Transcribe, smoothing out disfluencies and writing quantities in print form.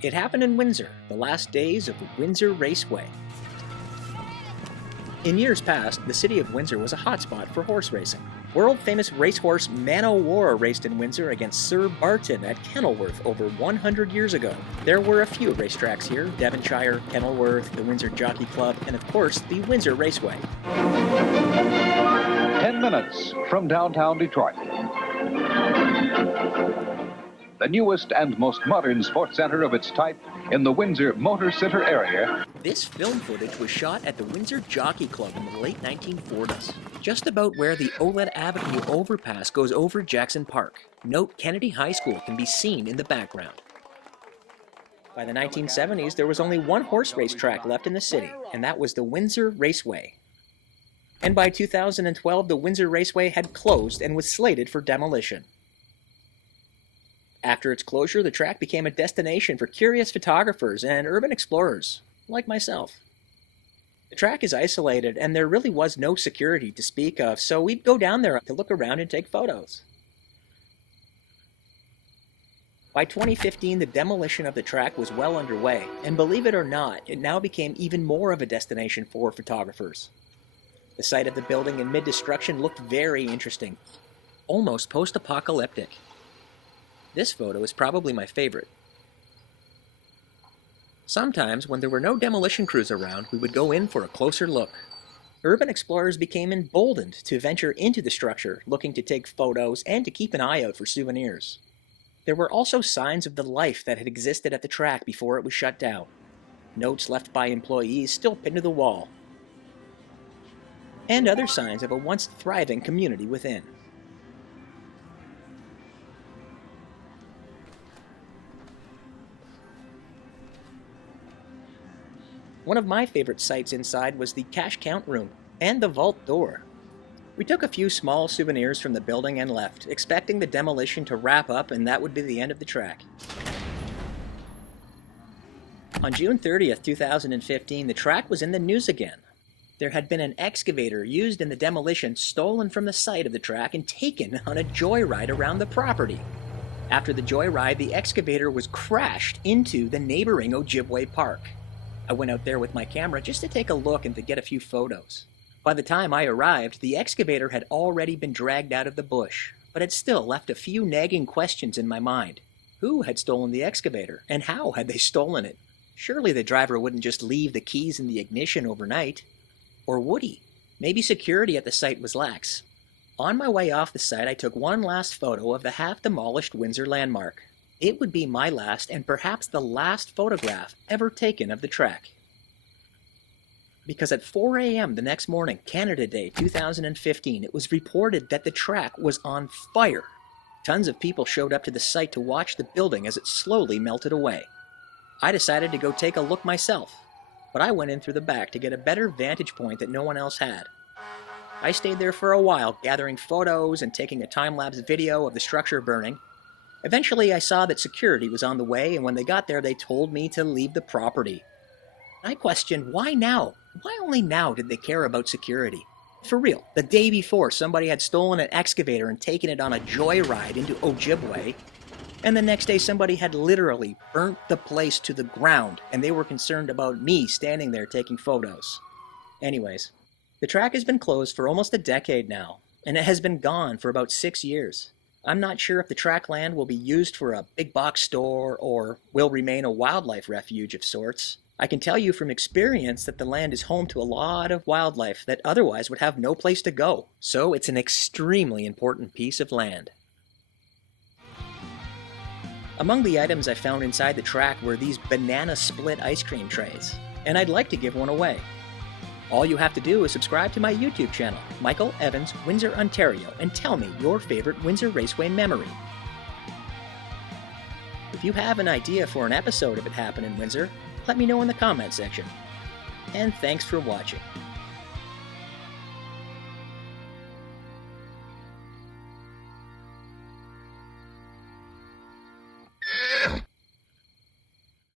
It happened in Windsor, the last days of Windsor Raceway. In years past, the city of Windsor was a hotspot for horse racing. World-famous racehorse Man o' War raced in Windsor against Sir Barton at Kenilworth over 100 years ago. There were a few racetracks here: Devonshire, Kenilworth, the Windsor Jockey Club, and of course, the Windsor Raceway. 10 minutes from downtown Detroit. The newest and most modern sports center of its type in the Windsor Motor Center area. This film footage was shot at the Windsor Jockey Club in the late 1940s, just about where the Oled Avenue overpass goes over Jackson Park. Note Kennedy High School can be seen in the background. By the 1970s, there was only one horse race track left in the city, and that was the Windsor Raceway. And by 2012, the Windsor Raceway had closed and was slated for demolition. After its closure, the track became a destination for curious photographers and urban explorers, like myself. The track is isolated, and there really was no security to speak of, so we'd go down there to look around and take photos. By 2015, the demolition of the track was well underway, and believe it or not, it now became even more of a destination for photographers. The site of the building in mid-destruction looked very interesting, almost post-apocalyptic. This photo is probably my favorite. Sometimes, when there were no demolition crews around, we would go in for a closer look. Urban explorers became emboldened to venture into the structure, looking to take photos and to keep an eye out for souvenirs. There were also signs of the life that had existed at the track before it was shut down. Notes left by employees still pinned to the wall. And other signs of a once thriving community within. One of my favorite sights inside was the cash count room and the vault door. We took a few small souvenirs from the building and left, expecting the demolition to wrap up and that would be the end of the track. On June 30th, 2015, the track was in the news again. There had been an excavator used in the demolition stolen from the site of the track and taken on a joyride around the property. After the joyride, the excavator was crashed into the neighboring Ojibwe Park. I went out there with my camera just to take a look and to get a few photos. By the time I arrived, the excavator had already been dragged out of the bush, but it still left a few nagging questions in my mind. Who had stolen the excavator, and how had they stolen it? Surely the driver wouldn't just leave the keys in the ignition overnight. Or would he? Maybe security at the site was lax. On my way off the site, I took one last photo of the half-demolished Windsor landmark. It would be my last and perhaps the last photograph ever taken of the track. Because at 4 a.m. the next morning, Canada Day 2015, it was reported that the track was on fire. Tons of people showed up to the site to watch the building as it slowly melted away. I decided to go take a look myself, but I went in through the back to get a better vantage point that no one else had. I stayed there for a while, gathering photos and taking a time-lapse video of the structure burning. Eventually, I saw that security was on the way, and when they got there, they told me to leave the property. I questioned, why now? Why only now did they care about security? For real, the day before, somebody had stolen an excavator and taken it on a joyride into Ojibwe, and the next day somebody had literally burnt the place to the ground, and they were concerned about me standing there taking photos. Anyways, the track has been closed for almost a decade now, and it has been gone for about 6 years. I'm not sure if the track land will be used for a big box store or will remain a wildlife refuge of sorts. I can tell you from experience that the land is home to a lot of wildlife that otherwise would have no place to go, so it's an extremely important piece of land. Among the items I found inside the track were these banana split ice cream trays, and I'd like to give one away. All you have to do is subscribe to my YouTube channel, Michael Evans, Windsor, Ontario, and tell me your favorite Windsor Raceway memory. If you have an idea for an episode of It Happened in Windsor, let me know in the comment section. And thanks for watching.